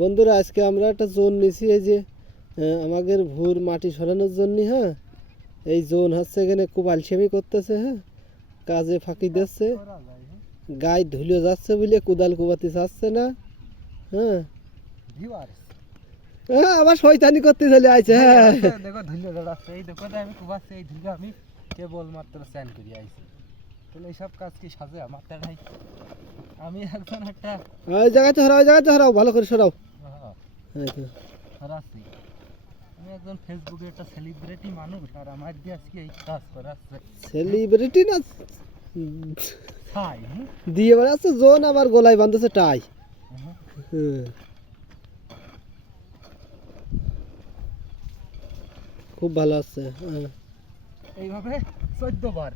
বন্ধুরা আজকে আমরা একটা জোন নিছি এই যে আমাদের ভুর মাটি সরানোর জন্য। হ্যাঁ, এই জোন হচ্ছে এখানে খুব আলসেমি করতেছে। হ্যাঁ, কাজে ফাঁকি দিচ্ছে, গায়ে ধুলে যাচ্ছে বলে কোদাল কোবাতে চাচ্ছে না। হ্যাঁ, আবার শয়তানি করতে চলে আইছে। হ্যাঁ, দেখো ধুলো জড়াচ্ছে, এই দেখো আমি কুবাচ্ছি, এই ধুলো আমি কেবল মাত্র স্নান করি আইছি। তাহলে এইসব কাজ কি সাজে আমার তাই? আমি একজন একটা ওই জায়গাতে সরাও, ওই জায়গাতে সরাও, ভালো করে সরাও। সরাচ্ছি, আমি একজন ফেসবুকে একটা সেলিব্রিটি মানুষ, আর আমার দিয়ে আজকে এই কাজ করাচ্ছে। সেলিব্রিটি না তাই দিয়ে বেড়াচ্ছে জোন, আবার গলায় বাঁধছে টাই। খুব ভালো আছে। এইভাবে 14 বার